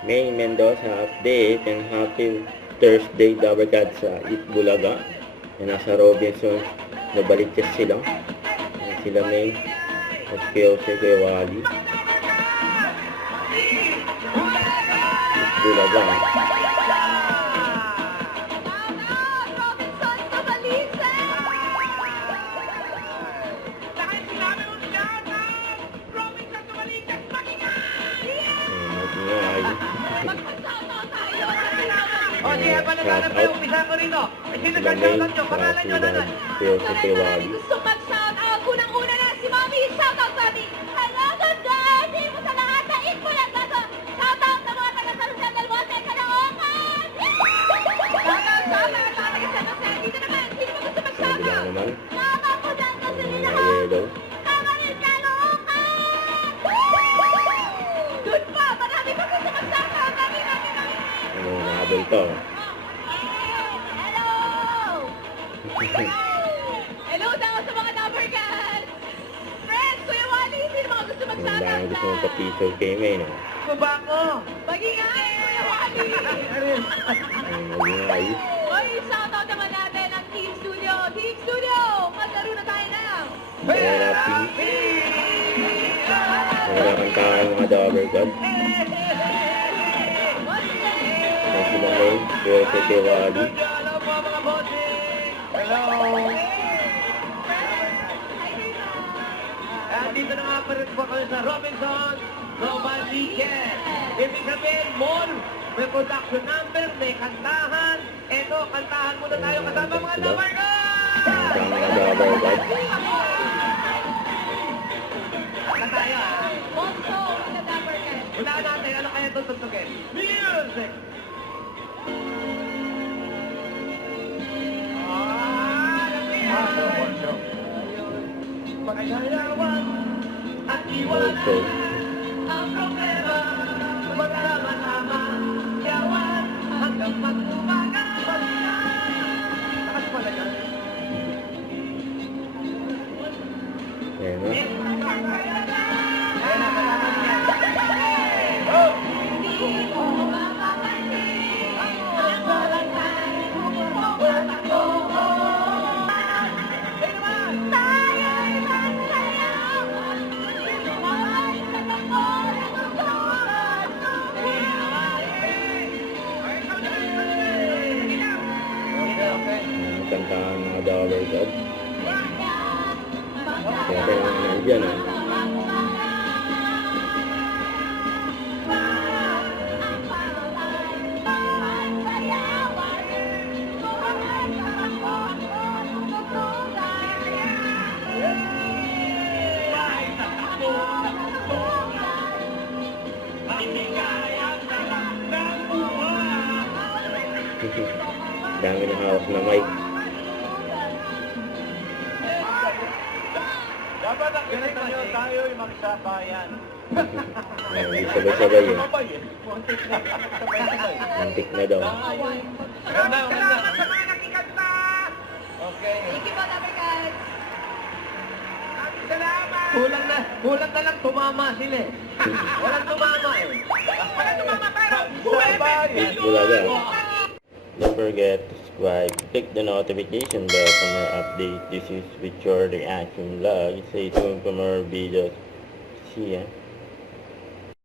May Mendoza update and happy Thursday Dabarkad sa Itbulaga. Nasa Robinson, nabaliktad sila. Sila May at Kuya Wally. Itbulaga. O, sige, panaganap kayo. Umpisa ko rito. Sino nag-shoutout nyo? Pangalan nyo na nun. Gusto mag-shoutout. Unang-una na si Mami. Shoutout, Mami. Hello, good day. Di mo sa lahat na Itbulaga. Shoutout sa mga taga-San Del Monte. Caloocan. Shoutout sa mga taga-San Jose. Dito naman. Sino ba gusto mag-shoutout? Mama ko dyan kasi nila. Mama rin Caloocan. Good pa. Marami pa gusto mag-shoutout. Mami. Nabol to. Hello daw sa mga Dabarkad! Friends, Kuya Wally, sino mga gusto Ang mag-shoutout dami gusto na? mong papiso kay May, no? Baba ko. Mag-ingay, Kuya Wally! Maging ayos. Oy, shoutout naman natin ang Team Studio! Team Studio! Maglaro na tayo na! Therapy. Nagkakantahan mga Dabarkad. Ang sila May, Kuya Wally. Hello po mga bossing. Hello. Dito na nga pa rin po kami sa Robinson Global Weekend. Ibig sabihin, mall, may production number, may kantahan. Eto, kantahan muna tayo kasama mga Dabarkad! Ang mga Dabarkad. Kanta tayo ah. Monto sa Dabarkad! Unahan natin, ano kaya tutugtugin? Music! Pagkayawan at iwanan ang problema, magkalaman-laman, yawan hanggang mag-umaga. Takas pala yan. Ayan na. Ayan na, kasama niya. Oh! Ang kantahan mga Dabarkad. Siyempre naman nandyan, ah. Dami na hawak na mic. Dapat ang ganito nyo, tayo'y magsabayan. Hindi sabay-sabay yun. Sabay eh. Muntik na. Sabay-sabay. Antik na daw. Ganda, ganda. Sa mga nakikanta! Okay. Thank you po, Dabarkad! Salamat! Kulang na lang tumama sila eh. Walang tumama eh. Walang tumama pero Itbulaga. Don't forget to subscribe, click the notification bell for more updates. This is with your reaction vlog. Stay tuned for more videos. See ya.